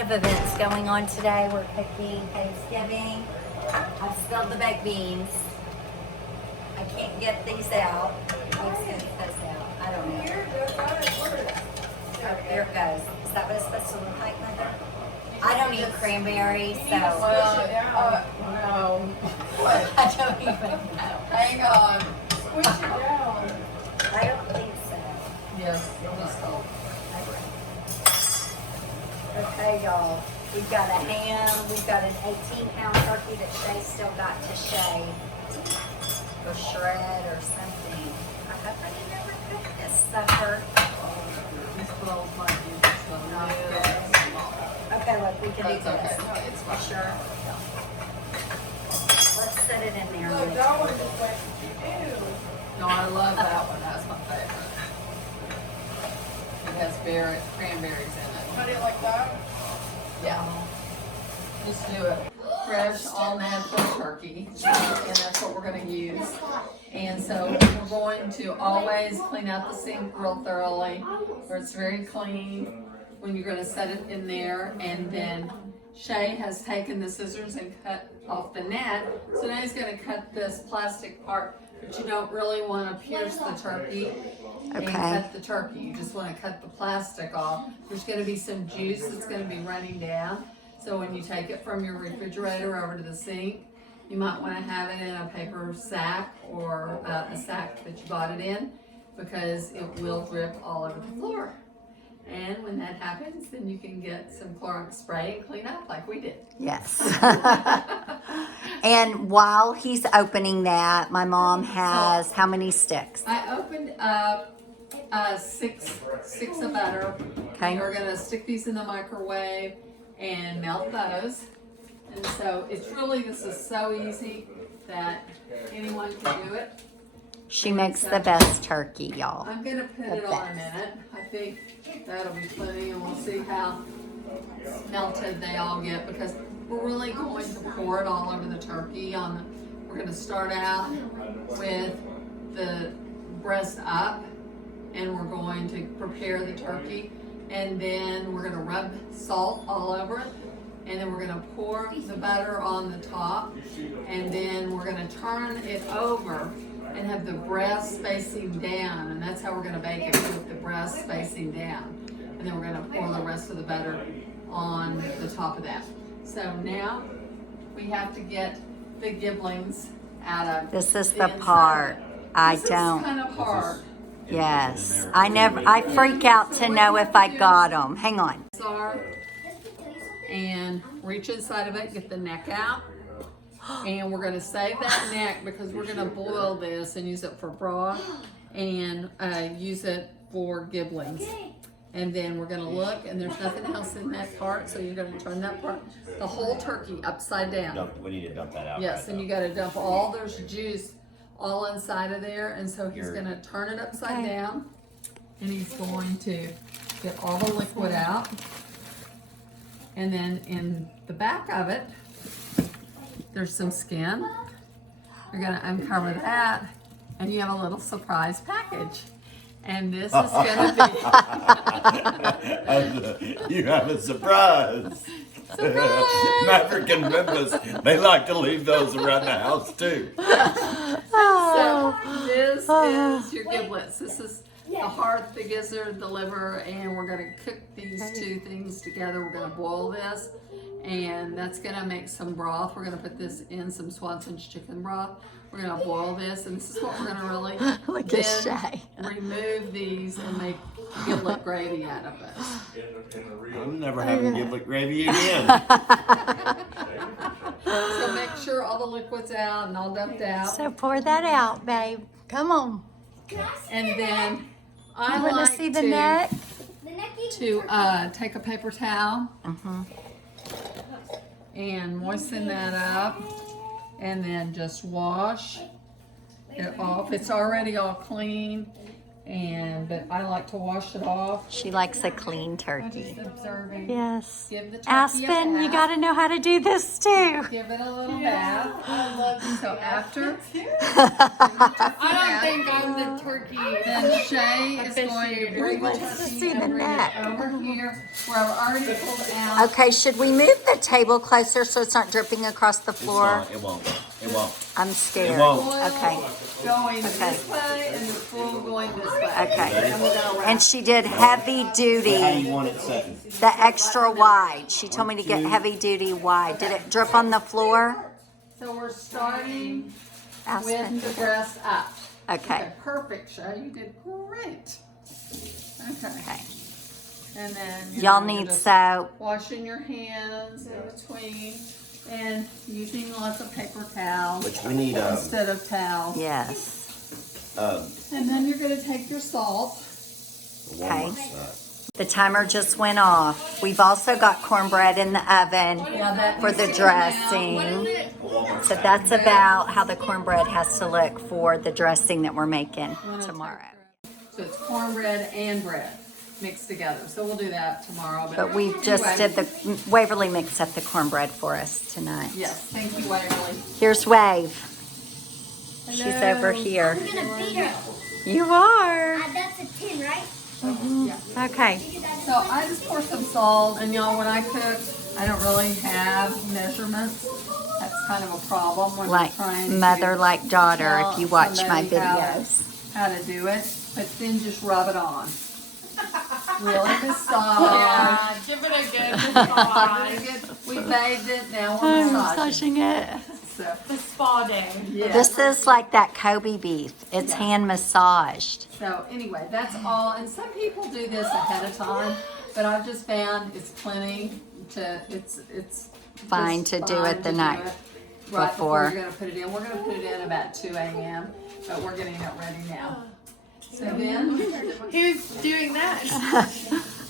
lot of events going on today. We're cooking Thanksgiving. I've spilled the baked beans. I can't get these out. What's going to get those out? I don't know. Oh, here it goes. Is that what it's supposed to look like, Mother? I don't eat cranberries, so. No. I don't even know. Hang on. Squish it down. I don't think so. Yes, just hold. Okay, y'all. We've got a ham. We've got an 18-pound turkey that Shay still got to shave or shred or something. I hope I didn't ever cook this sucker. These balls might be just a little small. Okay, look, we can do That's okay. this. No, it's For fine. sure. Let's set it in there. Look, and that make one just makes you ew. No, I love that one. That's my favorite. It has cranberries in it. How do you like that? Yeah. Just do it. Fresh, all natural turkey. And that's what we're going to use. And so we're going to always clean out the sink real thoroughly, where it's very clean when you're going to set it in there. And then Shay has taken the scissors and cut off the net. So now he's going to cut this plastic part, but you don't really want to pierce the turkey and cut the turkey. You just want to cut the plastic off. There's going to be some juice that's going to be running down. So when you take it from your refrigerator over to the sink, you might want to have it in a paper sack or a sack that you bought it in, because it will drip all over the floor. And when that happens, then you can get some Clorox spray and clean up like we did. Yes. And while he's opening that, my mom has how many sticks? I opened up six of butter. Okay. We're gonna stick these in the microwave and melt those. And so this is so easy that anyone can do it. She makes the best turkey, y'all. I'm gonna put it on a minute. I think that'll be plenty, and we'll see how melted they all get, because we're really going to pour it all over the turkey. We're gonna start out with the breast up, and we're going to prepare the turkey, and then we're gonna rub salt all over it, and then we're gonna pour the butter on the top, and then we're gonna turn it over and have the breast facing down, and that's how we're gonna bake it, with the breast facing down. And then we're gonna pour the rest of the butter on the top of that. So now we have to get the gibblings out of. This is the part I This don't. is kind of hard. Yes. I freak out to know if I got them. Hang on. And reach inside of it, get the neck out. And we're gonna save that neck, because we're gonna boil this and use it for broth and use it for gibblings. And then we're gonna look, and there's nothing else in that part, so you're gonna turn that part, the whole turkey, upside down. We need to dump that out. Yes, and you gotta dump all, there's juice all inside of there, and so he's gonna turn it upside down, and he's going to get all the liquid out. And then in the back of it, there's some skin. You're gonna uncover that, and you have a little surprise package. And this is gonna be. You have a surprise. Maverick and Memphis, they like to leave those around the house too. So this is your giblets. This is the heart, the gizzard, the liver, and we're gonna cook these two things together. We're gonna boil this, and that's gonna make some broth. We're gonna put this in some Swanson's chicken broth. We're gonna boil this, and this is what we're gonna really Look at Shay. remove these and make giblet gravy out of it. I'm never having giblet gravy again. So make sure all the liquid's out and all dumped out. So pour that out, babe. Come on. And then I You want like to see the neck? to take a paper towel and moisten that up, and then just wash it off. It's already all clean, But I like to wash it off. She likes a clean turkey. Just observing. Yes. Give the turkey Aspen, a you bath. got to know how to do this too. Give it a little bath. I love you. So after, I don't think I'm the turkey. then Shay is going to bring the Let's just turkey see the and bring neck. it over here where I've already pulled it out. Okay, should we move the table closer so it's not dripping across the floor? It won't. It won't. I'm scared. It won't. Okay. Going this way and the spool going this way. Okay. And we're gonna wrap. And she did heavy How duty, you want it set? the extra wide. She told me to get heavy duty wide. Did it drip on the floor? So we're starting Aspen. with the breast up. Okay. Perfect, Shay. You did great. Okay. Okay. And then Y'all you're need just soap. washing your hands in between and using lots of paper towels Which we need instead of towels. Yes. And then you're going to take your salt. Okay. The timer just went off. We've also got cornbread in the oven for the dressing. So that's about how the cornbread has to look for the dressing that we're making tomorrow. So it's cornbread and bread mixed together. So we'll do that tomorrow. But we just did the, Waverly mixed up the cornbread for us tonight. Yes, thank you, Waverly. Here's Wave. She's over here. I'm gonna beat her. You are. That's a 10, right? Okay. So I just pour some salt, and y'all, when I cook, I don't really have measurements. That's kind of a problem when Like I'm trying to mother, like daughter, tell if you watch my somebody videos. how to do it, but then just rub it on. Really massage. Yeah, give it a good massage. We bathed it, now we're massaging. Massaging it. So, The spa day. yeah. This is like that Kobe beef. It's hand massaged. So anyway, that's all. And some people do this ahead of time, but I've just found it's plenty to, it's Fine just to do fine it the to night do it right before before. you're gonna put it in. We're gonna put it in about 2 a.m., but we're getting it ready now. So then, Who's doing that?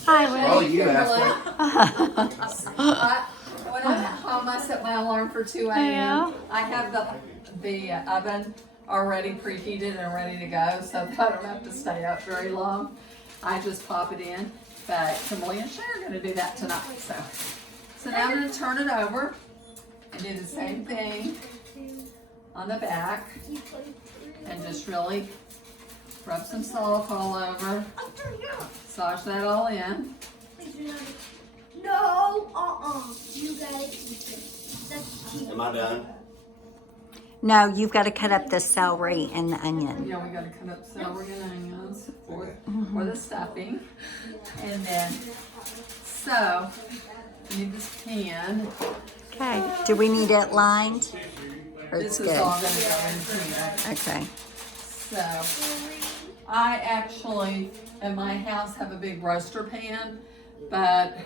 Hi, Oh, Wade. you asked when I'm at home, I set my alarm for 2 a.m. Yeah. I have the oven already preheated and ready to go, so that I don't have to stay up very long. I just pop it in. But Kimberly and Shay are going to do that tonight. So now I'm going to turn it over and do the same thing on the back, and just really rub some salt all over. Massage that all in. No, you guys. That's cheating. Am I done? No, you've got to cut up the celery and the onion. Yeah, we got to cut up celery and onions for the stuffing. And then, so, you need this pan. Okay. Do we need it lined? Or it's This is good? all going to go in here. Okay. So, I actually, at my house, have a big roaster pan, but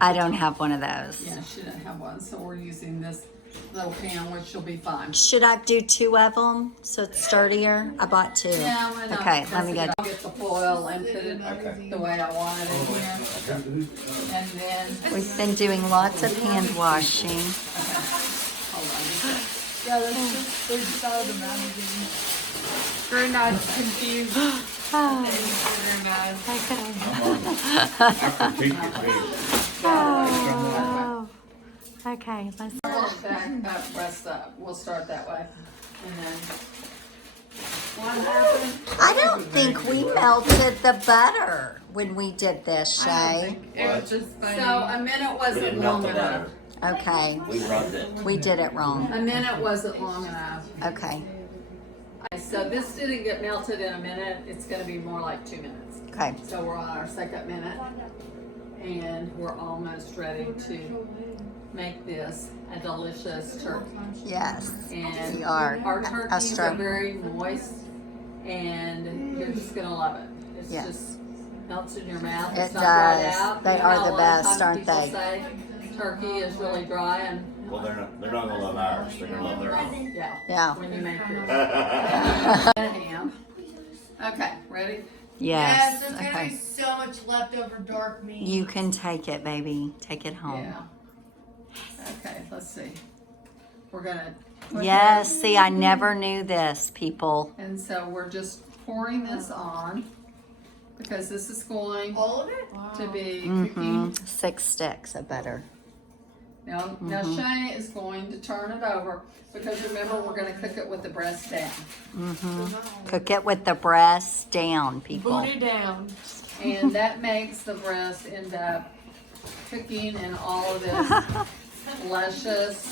I don't have one of those. yeah, she didn't have one, so we're using this little pan, which will be fine. Should I do 2 of them so it's sturdier? I bought 2. Yeah, why not? Okay, let me That's go. it. I'll get the foil and put it the way I want it in here. And then, We've been doing lots of hand washing. hold on. Yeah, that's just, they're just out of the magazine. Granddad's confused. Oh, Granddad. oh. Okay, let's. Back up, rest up. We'll start that way. And then, what happened? I don't think we melted the butter when we did this, Shay. It was just funny. So a minute We wasn't didn't melt long the enough. butter. Okay, We rubbed it. we did it wrong. A minute wasn't long enough. Okay, So this didn't get melted in a minute. It's gonna be more like 2 minutes. okay. So we're on our second minute, and we're almost ready to make this a delicious turkey. Yes, And we are. our turkeys Extra. are very moist, and you're just gonna love it. It's Yes. just melts in your mouth. It It's not dried does. out. They You know are how the a lot of best, times aren't people they? say turkey is really dry, and Well, they're not gonna love ours. They're gonna love their own. yeah. Yeah. When you make yours. Ham. Okay, ready? Yes, There's gonna be okay. so much leftover dark meat. You can take it, baby. Take it home. Yeah. Okay, let's see. We're gonna. put Yes, see, I never knew this, people. that- And so we're just pouring this on. because this is going All of it? to be Mm-hmm. cooking. 6 sticks of butter. Now Shay is going to turn it over because remember we're going to cook it with the breast down. Cook it with the breast down, people. Booty down. And that makes the breast end up cooking in all of this luscious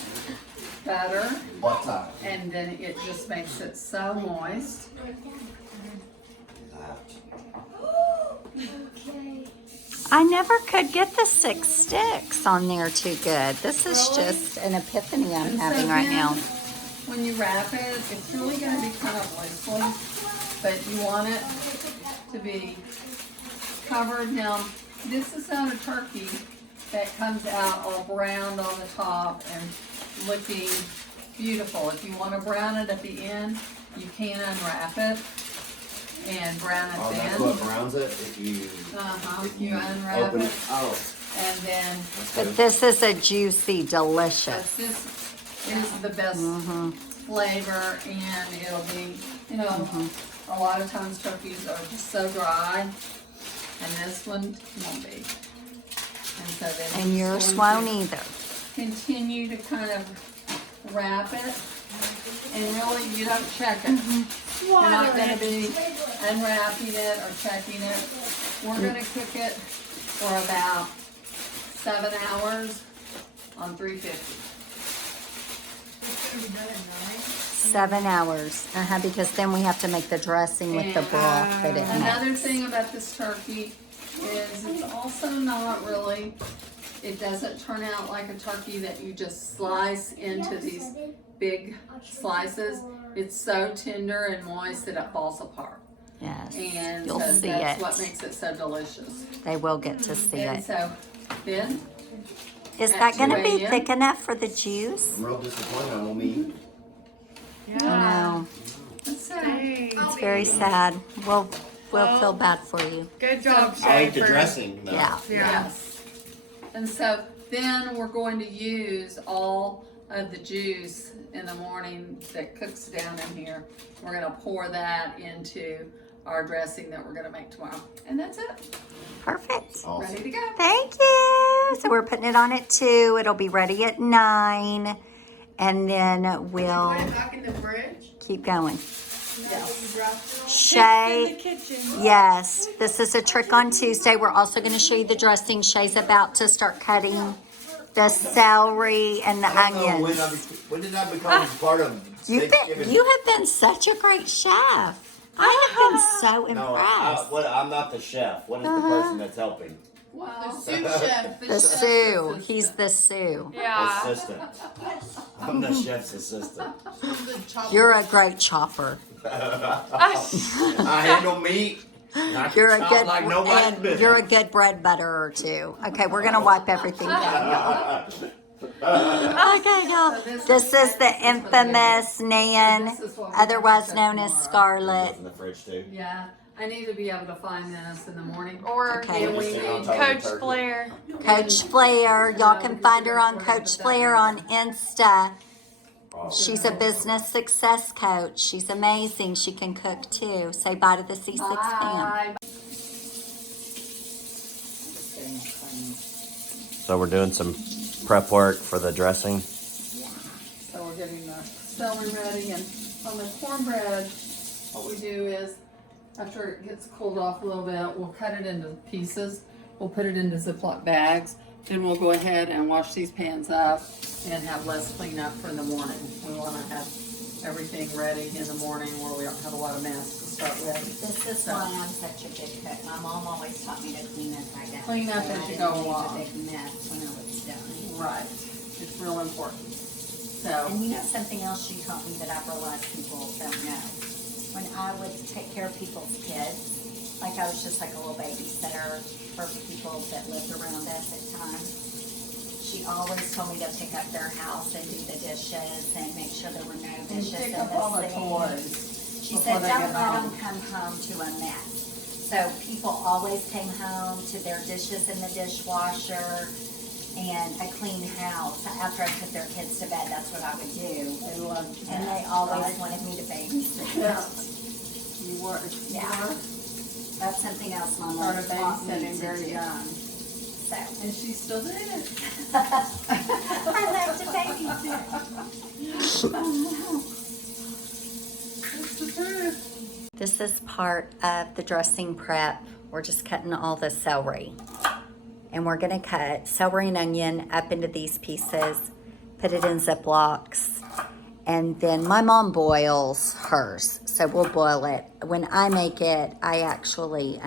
butter. And then it just makes it so moist. Okay. I never could get the 6 sticks on there too good. This is just an epiphany I'm And so having right then, now. When you wrap it, it's really going to be kind of loosely, but you want it to be covered. Now, this is not a turkey that comes out all browned on the top and looking beautiful. If you want to brown it at the end, you can unwrap it and brown it Oh, then. that's what browns it if you You unwrap open it it. Oh, and then that's But good. this is a juicy, delicious. this is the best flavor, and it'll be, you know, a lot of times turkeys are just so dry, and this one won't be. And so then And you're yours just won't going to either. continue to kind of wrap it, and really you don't check it. You're not going to be unwrapping it or checking it. We're going to cook it for about 7 hours on 350. 7 hours. Because then we have to make the dressing with the broth that it Another makes. thing about this turkey is it's also not really, it doesn't turn out like a turkey that you just slice into these big slices. It's so tender and moist that it falls apart. Yes, And you'll so see that's it. what makes it so delicious. They will get to see And it. so then, Is at that going to 2 be a.m. thick enough for the juice? I'm real disappointed on me. No, let's say, Dang. it's very sad. We'll feel bad for you. Good job, I like the Schaefer. dressing though. Yeah. yes. And so then we're going to use all of the juice in the morning that cooks down in here. We're gonna pour that into our dressing that we're gonna make tomorrow. And that's it, Perfect. Awesome. ready to go. Thank you. So we're putting it on at 2. It'll be ready at 9. And then Put we'll it back in the fridge. keep going. Yes. You dropped it all. Shay, In the kitchen. yes, this is a trick on Tuesday. We're also going to show you the dressing. Shay's about to start cutting the celery and the I don't know onions. when did I become part of Thanksgiving? You have been such a great chef. I have been so No, impressed. I'm not the chef. What is the person that's helping? Well, Sous chef. The Sue. He's the Sue. Yeah. Assistant. I'm the chef's assistant. You're a great chopper. I handle meat. I You're a chop good like nobody's and business. you're a good bread butterer too. Okay, we're gonna wipe everything down, y'all. Okay, y'all. This is the infamous Nan, otherwise known as Scarlet. in the fridge too. yeah, I need to be able to find this in the morning. Or Okay. And we Sit on need top of the Coach turkey. Blair. Coach Flair, y'all can find her on Coach Flair on Insta. She's a business success coach. She's amazing. She can cook too. Say bye to the C6 fam. Bye. So we're doing some prep work for the dressing. So we're getting the celery ready, and on the cornbread, what we do is, after it gets cooled off a little bit, we'll cut it into pieces. We'll put it into Ziploc bags. Then we'll go ahead and wash these pans up and have less cleanup for the morning. We want to have everything ready in the morning where we don't have a lot of mess to start with. This is why I'm such a good cook. My mom always taught me to clean up like that. Clean up so as I you didn't go leave along. a big mess when I was done. Right. It's real important. So, And you know something else she taught me that I've realized people don't know? When I would take care of people's kids, like I was just like a little babysitter for people that lived around us at times, she always told me to pick up their house and do the dishes and make sure there were no and dishes in pick the up all the sink. toys. She before said, they don't get let home." them come home to a mess. So people always came home to their dishes in the dishwasher and a clean house. After I put their kids to bed, that's what I would do. They loved And that, they always right? wanted me to babysit. Yeah. You were. Yeah. That's something else my mom Started taught me babysitting to very do. young. So, And she's still doing it. I love to babysit. It's the truth. This is part of the dressing prep. We're just cutting all the celery. And we're gonna cut celery and onion up into these pieces, put it in Ziplocs, and then my mom boils hers, so we'll boil it. When I make it, I actually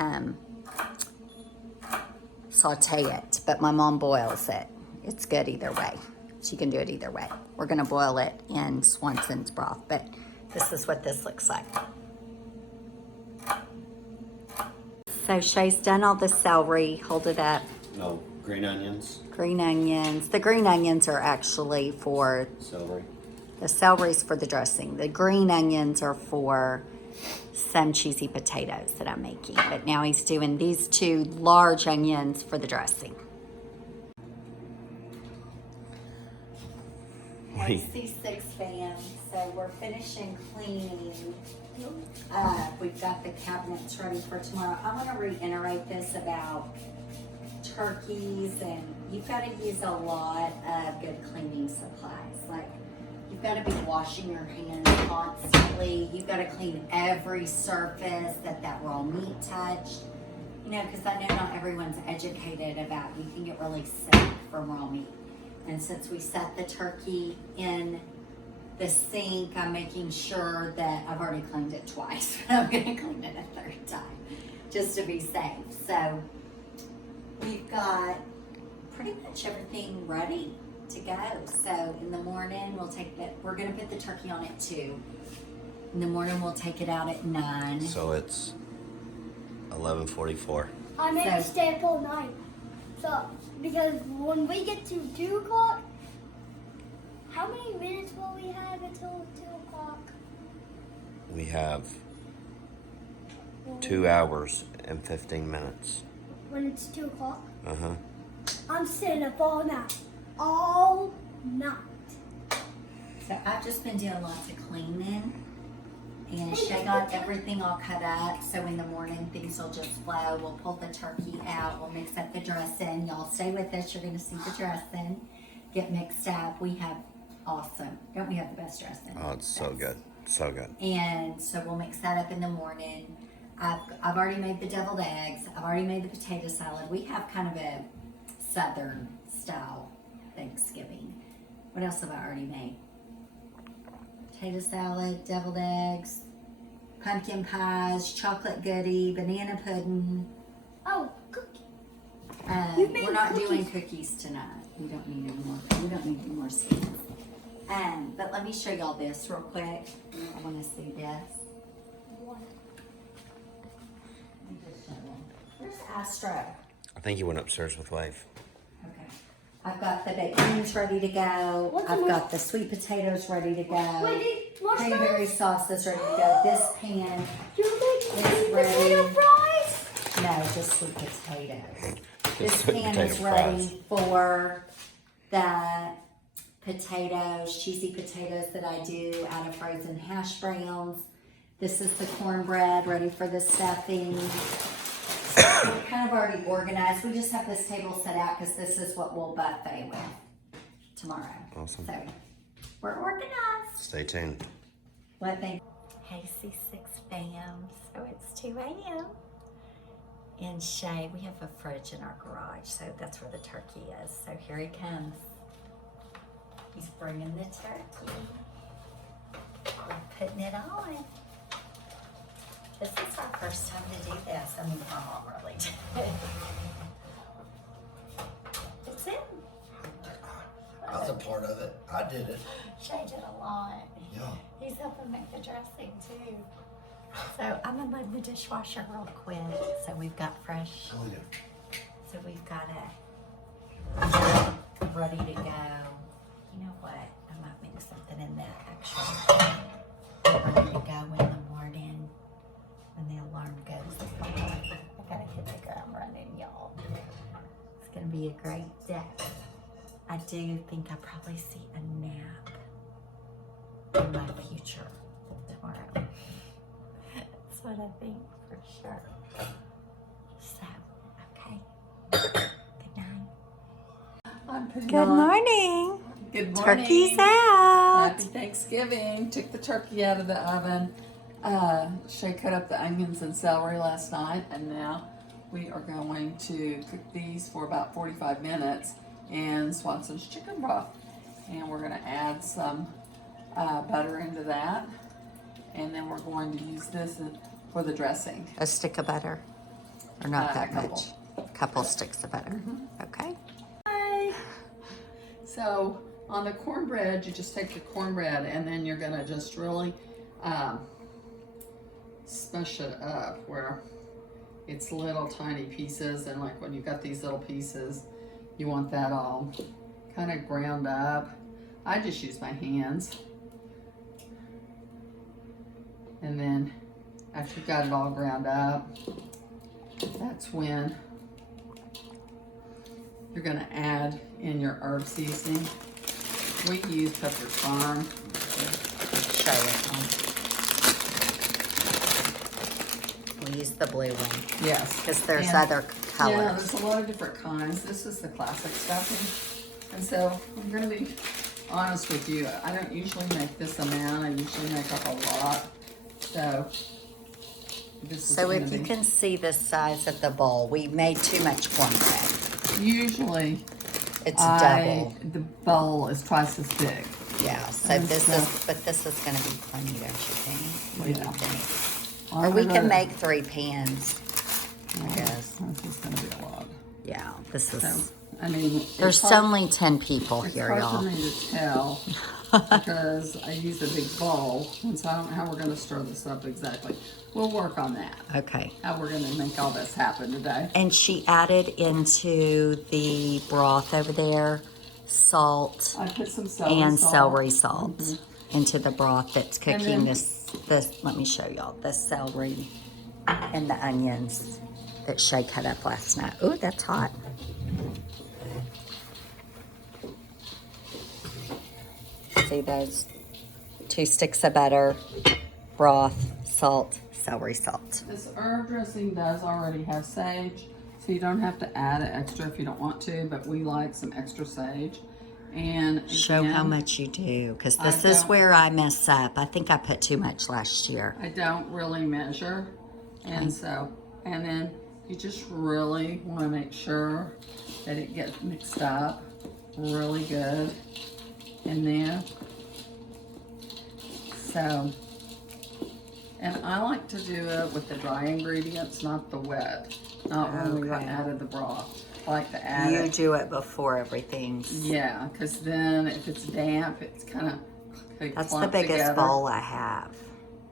saute it, but my mom boils it. It's good either way. She can do it either way. We're gonna boil it in Swanson's broth, but this is what this looks like. So Shay's done all the celery. Hold it up. No, green onions, Green onions. The green onions are actually for, celery. the celery's for the dressing. The green onions are for some cheesy potatoes that I'm making. But now he's doing these 2 large onions for the dressing. C6 fam, so we're finishing cleaning. We've got the cabinets ready for tomorrow. I want to reiterate this about turkeys, and you've got to use a lot of good cleaning supplies. Like, you've got to be washing your hands constantly. You've got to clean every surface that raw meat touched. You know, because I know not everyone's educated about you can get really sick from raw meat. And since we set the turkey in the sink, I'm making sure that I've already cleaned it twice, but I'm gonna clean it a 3rd time, just to be safe. So we've got pretty much everything ready to go. So in the morning, we're gonna put the turkey on at 2. In the morning, we'll take it out at 9. So it's 11:44. I made So- you stay up all night. So, because when we get to 2 o'clock, how many minutes will we have until 2 o'clock? We have 2 hours and 15 minutes. When it's 2 o'clock? Uh-huh. I'm sitting up all night. All night. So I've just been doing lots of cleaning, and Shay got everything all cut up, so in the morning things will just flow. We'll pull the turkey out, we'll mix up the dressing. Y'all stay with us, you're gonna see the dressing get mixed up. We have don't we have the best dressing? Oh, it's so good. So good. And so we'll mix that up in the morning. I've already made the deviled eggs. I've already made the potato salad. We have kind of a Southern style Thanksgiving. What else have I already made? Potato salad, deviled eggs, pumpkin pies, chocolate goodie, banana pudding. Oh, cookie. You made We're not doing cookies. cookies tonight. We don't need any more. We don't need any more sweets. But let me show y'all this real quick. I want to see this. Let me just show them. Where's Astro? I think you went upstairs with Wave. Okay. I've got the baked beans ready to go. What's I've the got the sweet potatoes ready to go. Wait, Cranberry sauce is ready to go. This pan, You're making It's potato ready. fries? no, just sweet potatoes. Just This sweet pan potato is ready fries. for the potatoes, cheesy potatoes that I do out of frozen hash browns. This is the cornbread ready for the stuffing. We're kind of already organized. We just have this table set out because this is what we'll buffet with tomorrow. Awesome. So we're organized. Stay tuned. What thing? Hey, C6 fam. So it's 2 a.m. And Shay, we have a fridge in our garage, so that's where the turkey is. So here he comes. He's bringing the turkey. We're putting it on. This is our first time to do this. I mean, my mom really did. It's in. I was a part of it. I did it. Shay did a lot. Yeah. He's helping make the dressing too. So I'm gonna load the dishwasher real quick. So we've got fresh. Oh, yeah. So we've got it ready to go. You know what? I might make something in that actually. Ready to go in the morning when the alarm goes. I gotta hit the ground running, y'all. It's gonna be a great day. I do think I probably see a nap in my future tomorrow. That's what I think for sure. So, okay. Good night. I'm putting Good on- morning. Good morning. Turkey's out. Happy Thanksgiving. Took the turkey out of the oven. Shay cut up the onions and celery last night, and now we are going to cook these for about 45 minutes in Swanson's chicken broth. And we're going to add some butter into that, and then we're going to use this for the dressing. A stick of butter, or not that A couple. much? A couple sticks of butter. Okay. Hi. So on the cornbread, you just take the cornbread and then you're gonna just really smush it up where it's little tiny pieces, and like when you've got these little pieces, you want that all kind of ground up. I just use my hands. And then after you've got it all ground up, that's when you're gonna add in your herb seasoning. We use Pepperidge Farm. Show it. We'll use the blue one Yes. because there's And- other Yeah, colors. there's a lot of different kinds. This is the classic stuffing. And so I'm gonna be honest with you. I don't usually make this amount. I usually make up a lot. So this is So gonna if you be- can see the size of the bowl, we made too much cornbread. usually It's double. the bowl is twice as big. Yeah, so And this so- is, but this is gonna be plenty, don't you think? What do Yeah. you think? I'm Or we gonna- can make 3 pans, I guess. This is gonna be a lot. Yeah, this So, is, I mean, it's there's hard- only 10 people It's here, hard for y'all. me to tell because I use a big bowl, and so I don't know how we're gonna stir this up exactly. We'll work on that, Okay. how we're gonna make all this happen today. And she added into the broth over there salt I put some celery and salt. celery salt into the broth that's And cooking then- this, let me show y'all, the celery and the onions that Shay cut up last night. Ooh, that's hot. See those? 2 sticks of butter, broth, salt, celery salt. This herb dressing does already have sage, so you don't have to add it extra if you don't want to, but we like some extra sage. And Show how again, much you do, because I this is don't- where I mess up. I think I put too much last year. I don't really measure, and so, and then you just really want to make sure that it gets mixed up really good in there. So, and I like to do it with the dry ingredients, not the wet, not when we Okay. added the broth. I like to add You it. do it before everything's. Yeah, because then if it's damp, it's kind of That's the biggest bowl I have.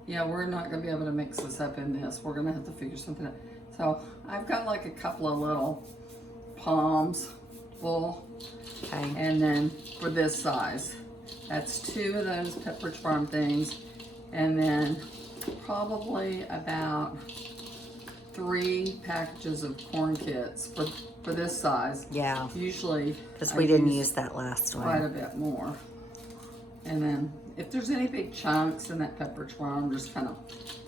Yeah, we're not gonna be able to mix this up in this. We're gonna have to figure something out. So I've got like a couple of little palms full, Okay. and then for this size, that's 2 of those Pepperidge Farm things, and then probably about 3 packages of corn kits for this size. Yeah, Usually, because I we didn't use that last quite a one. bit more. And then if there's any big chunks in that Pepperidge Farm, just kind of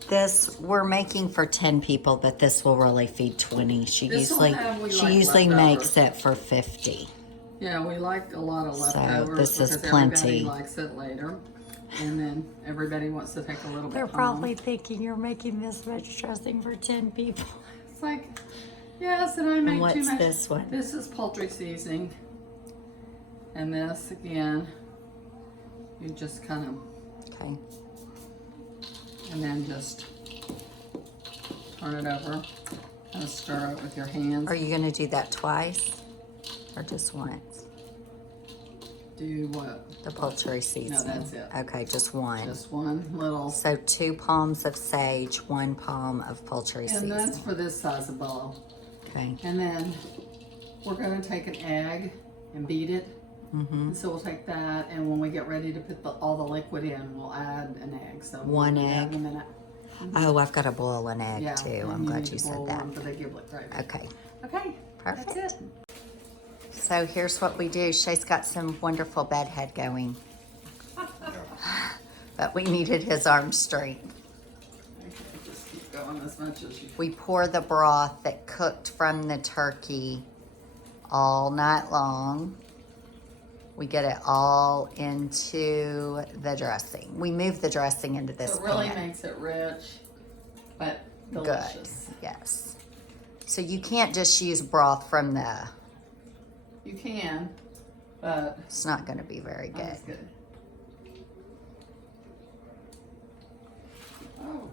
This, we're making for 10 people, but this will really feed 20. She This will usually, have- we she like usually leftovers. makes it for 50. Yeah, we like a lot of So, leftovers this is because plenty. everybody likes it later. And then everybody wants to take a little They're bit probably home. thinking you're making this much dressing for 10 people. It's like, yes, and I make too what's much. this one? This is poultry seasoning. And this, again, you just kind of, Okay. and then just turn it over. Kind of stir it with your hands. Are you going to do that twice or just once? Do what? The poultry seasoning? that's it. Okay, just one. Just one little. So 2 palms of sage, 1 palm of poultry And seasoning. that's for this size of bowl. Okay. And then we're gonna take an egg and beat it. Mm-hmm. And so we'll take that, and when we get ready to put all the liquid in, we'll add an egg. So we'll One do that egg? in a minute. Oh, I've got to boil an egg Yeah, too. and I'm you glad need you to said boil that. one for the giblet gravy. Okay. Okay. Perfect. That's it. So here's what we do. Shay's got some wonderful bedhead going. But we needed his arm strength. Okay, just keep going. going as much as you can. We pour the broth that cooked from the turkey all night long. We get it all into the dressing. We move the dressing into this So it really pan. makes it rich, but Good, delicious. yes. So you can't just use broth from the, You can, but it's not gonna be very good. that's good. Oh.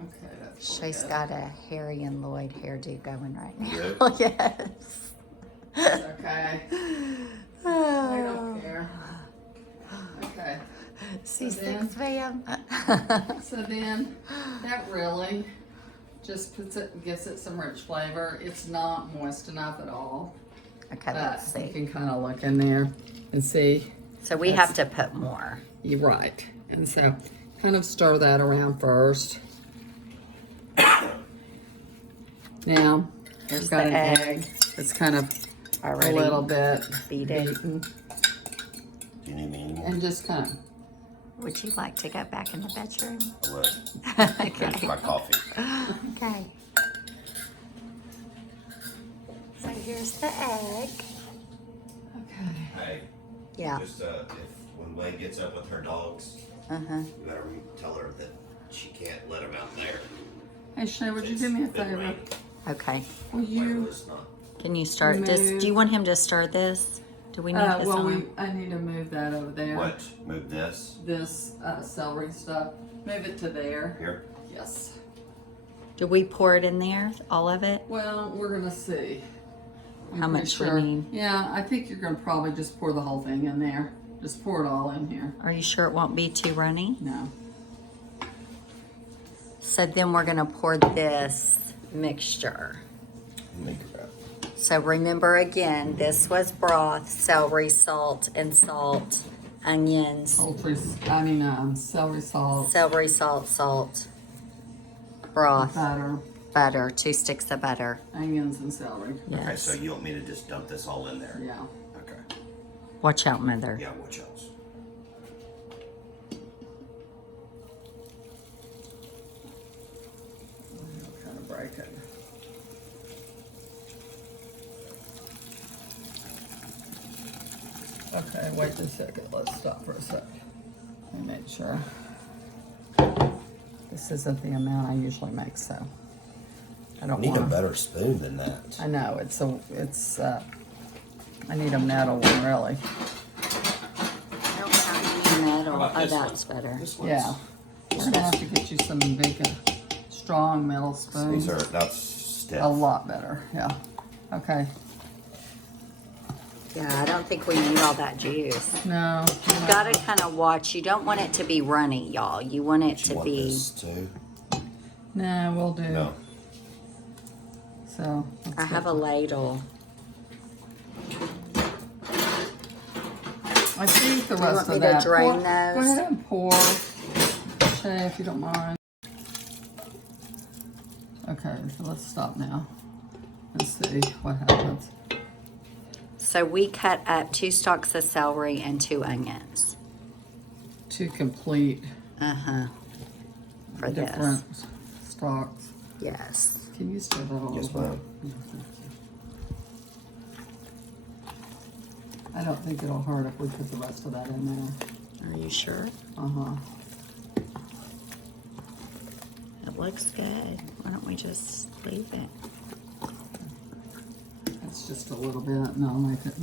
Okay, that's really She's good. got a Harry and Lloyd hairdo going right now. Good. Yes. It's okay. I don't care. Okay. C6 fam. So then that really just puts it, gives it some rich flavor. It's not moist enough at all. Okay, But let's you see. can kind of look in there and see. So we have to put more. You're right. And so kind of stir that around first. Now, Here's we've got the an egg. It's kind of Already a little bit beaten. beaten. Do you need me anymore? And just kind of, Would you like to go back in the bedroom? I would. Okay. Finish my coffee. Okay. So here's the egg. okay. Hey, Yeah. just if when Wade gets up with her dogs, Uh-huh. you better tell her that she can't let them out there. Hey Shay, would you do me a It's been favor? raining. Okay. Will you? Where it's not. Can you start this? Do you want him to start this? Do we need this Well, on? I need to move that over there. What? Move this This celery stuff. Move it to there. here. Yes. Do we pour it in there? All of it? Well, we're gonna see. I'm How pretty much we sure. need? Yeah, I think you're gonna probably just pour the whole thing in there. Just pour it all in here. Are you sure it won't be too runny? No. So then we're gonna pour this mixture. Make it up. So remember again, this was broth, celery, salt, onions, Celery salt, celery, salt, broth, butter, butter, 2 sticks of butter. onions, and celery. Okay, Yes. so you want me to just dump this all in there? Yeah. Okay. Watch out, mother. Yeah, watch out. Kind of break it. Okay, wait a second. Let's stop for a sec. Let me make sure. This isn't the amount I usually make, so I I don't need a want. better spoon than that. I know I need a metal one, really. I don't have any metal. How about Oh, this one? that's better. This one's, Yeah. We're gonna have to get you some big, strong metal spoons. These are, that's stiff. A lot better, yeah. Okay. Yeah, I don't think we need all that juice. No. You gotta kind of watch. You don't want it to be runny, y'all. You want it Do you to want be. this too? No, we'll do. No. So. let's I have get- a ladle. I think the you rest want me of to that. drain Go those? ahead and pour. Shay, if you don't mind. Okay, so let's stop now. Let's see what happens. So we cut up 2 stalks of celery and 2 onions. To complete Uh-huh. For different this. stalks. Yes. Can you stir that a little Yes, bit? ma'am. I don't think it'll hurt if we put the rest of that in there. Are you sure? Uh-huh. It looks good. Why don't we just leave it? That's just a little bit, and I'll make it.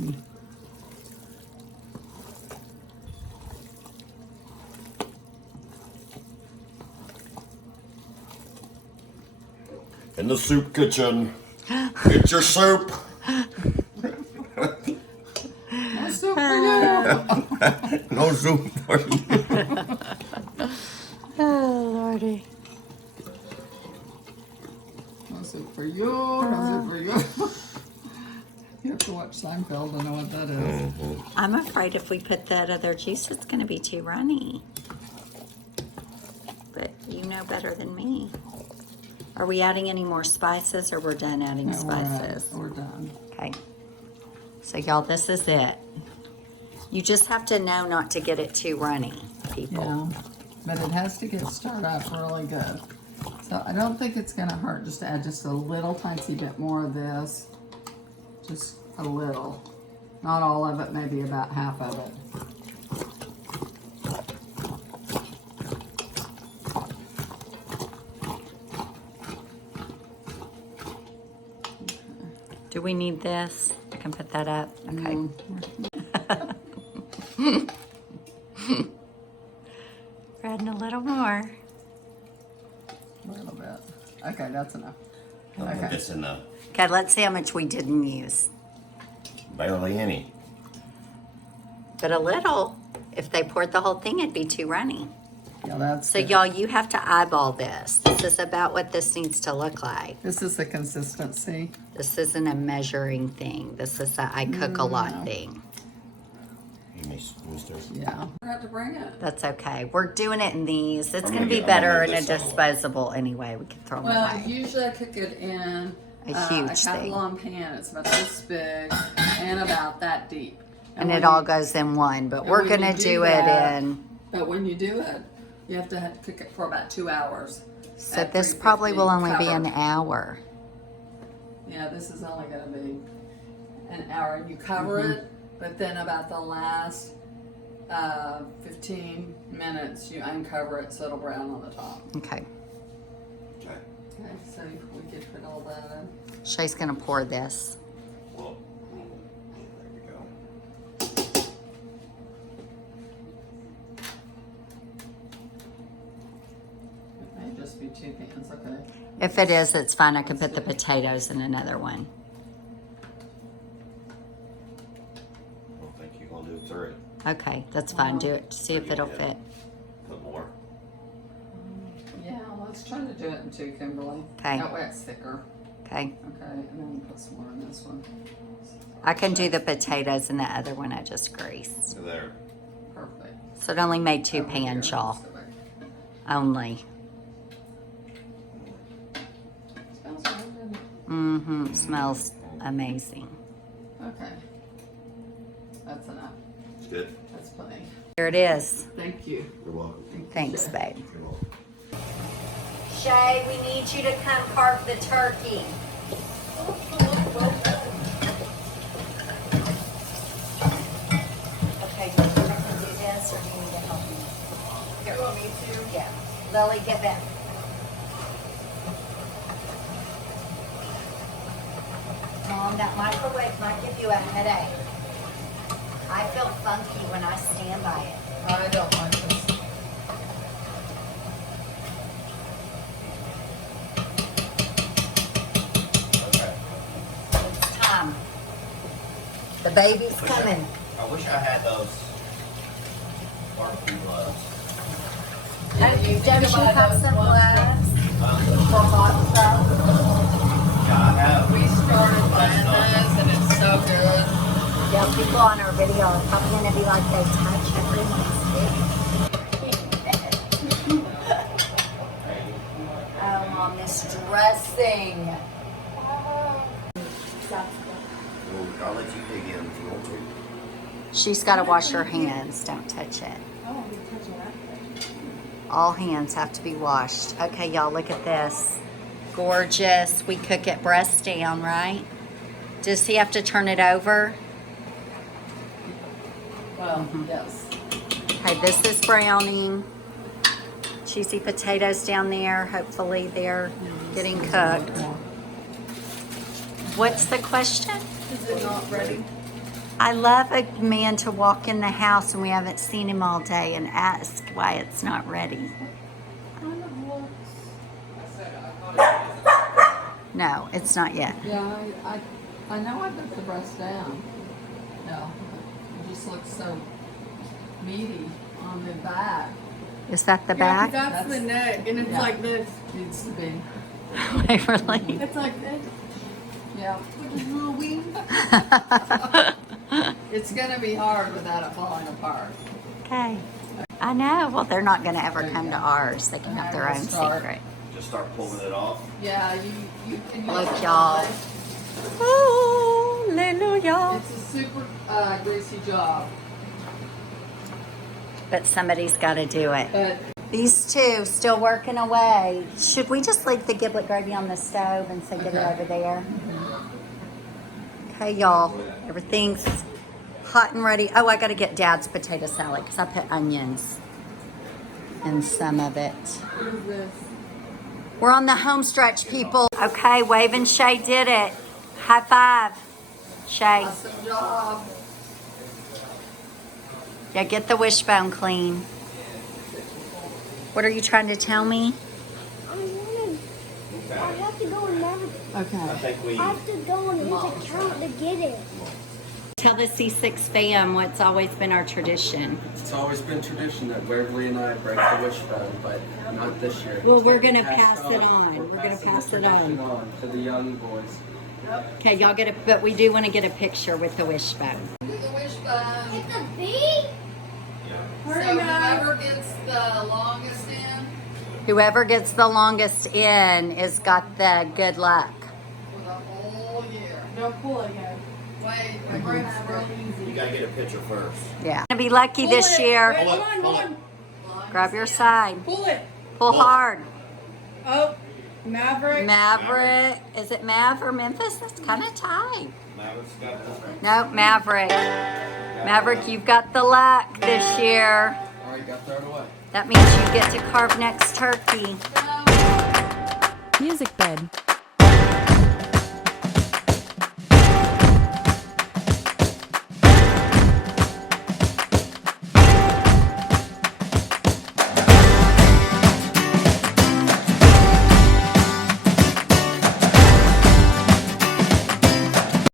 In the soup kitchen. Get your soup. That's so for you. No soup for you. Oh, Lordy. That's it for you. That's it for you. You have to watch Seinfeld to know what that is. I'm afraid if we put that other juice, it's going to be too runny. But you know better than me. Are we adding any more spices or we're done adding No, spices? We're done. Okay. So y'all, this is it. You just have to know not to get it too runny, people. Yeah. but it has to get stirred up really good. So I don't think it's gonna hurt just to add just a little tiny bit more of this. Just a little. Not all of it, maybe about half of it. Do we need this? I can put that up. Okay. Adding a little more. A little bit. Okay, that's enough. I think Okay. it's enough. Okay, let's see how much we didn't use. Barely any. But a little. If they poured the whole thing, it'd be too runny. Yeah, that's So good. y'all, you have to eyeball this. This is about what this needs to look like. This is the consistency. This isn't a measuring thing. This is a I cook a lot No. thing. You may squeeze it. Yeah. Forgot to bring it. That's okay. We're doing it in these. It's I'm gonna gonna be get- I'm gonna better move in a this out of the way. disposable anyway. We can throw them Well, away. usually I cook it in A huge a thing. Copeland pan. It's about this big and about that deep. And when it all you- goes in one, but and we're when you gonna do do that- it in. But when you do it, you have to cook it for about 2 hours. So at this probably will only be an 350 hour. Yeah, this is only gonna be an hour. And you cover it, but then about the last 15 minutes, you uncover it so it'll brown on the top. Okay. Okay. Okay, so we get rid of all that in. Shay's gonna pour this. Well, there we go. It may just be 2 pans, okay? If it is, it's fine. I can put the potatoes in another one. I don't think you're gonna do 3. Okay, that's fine. Do it. See if it'll fit. Put more. Yeah, let's try to do it in 2, Kimberly. Okay. That way it's thicker. Okay. Okay, and then put some more in this one. I can do the potatoes in the other one I just greased. So there. Perfect. So it only made 2 Over here, pans, y'all. let's go back. Only. Smells good, doesn't it? Mm-hmm. Smells amazing. Okay. That's enough. It's good. That's plenty. Here it is. Thank you. You're welcome. Thanks, babe. You're welcome. Shay, we need you to come carve the turkey. Okay, do you want to do this or do you need to help me? Here, want me to? Yeah. Lily, get back. Mom, that microwave might give you a headache. I feel funky when I stand by it. I don't like this. Okay. It's time. The baby's coming. I wish I had those barbecue gloves. Don't you have some gloves for hot stuff? Yeah, I have. We started buying this and it's so good. Yeah, people on our video are probably gonna be like, they touch everyone's Oh, Mom, this dressing. Well, I'll let you dig in if you want to. She's gotta wash her hands. Don't touch it. All hands have to be washed. Okay, y'all, look at this. Gorgeous. We cook it breast down, right? Does he have to turn it over? Well, yes. Okay, this is browning. Cheesy potatoes down there. Hopefully they're getting cooked. What's the question? Is it not ready? I love a man to walk in the house and we haven't seen him all day and ask why it's not ready. Kind of looks. No, it's not yet. Yeah, I know I put the breast down. No, it just looks so meaty on the back. Is that the Yeah, 'cause back? that's the neck, and it's Yeah. like this. Needs to be. Wait, really? It's like this. Yeah. With a little wing. It's gonna be hard without it falling apart. Okay. I know. Well, they're not going to ever There you come to go. ours. They can have their And own start. secret. Just start pulling it off. Yeah, you can use Look, it y'all. all day. Hallelujah. It's a super greasy job, But somebody's got to do it. but These two still working away. Should we just leave the giblet gravy on the stove and say get it over there? Okay, y'all. Everything's hot and ready. Oh, I got to get Dad's potato salad because I put onions in some of it. What is this? We're on the home stretch, people. Okay, Wave and Shay did it. High five, Shay. Awesome job. Yeah, get the wishbone clean. What are you trying to tell me? I have to go and never. Okay. I have to go and his account to get it. Tell the C6 fam what's always been our tradition. It's always been tradition that Waverly and I break the wishbone, but not this year. Well, It's we're getting gonna passed pass it on. We're gonna passing pass the it on. tradition to the young boys. Okay, y'all get a, but we do want to get a picture with the wishbone. Do the wishbone. It's a bee? So whoever gets the longest in Whoever gets the longest in is got the good luck. for the whole year. Don't pull it yet. Wait, It breaks real easy. You gotta get a picture first. Yeah. Gonna be lucky this Pull it. year. Wait, hold on. Grab your side. Pull it. Pull hard. Oh, Maverick. Maverick. Is it Mav or Memphis? That's kind of tight. No, Maverick. Maverick, you've got the luck this year. All right, got thrown away. That means you get to carve next turkey. Music bed.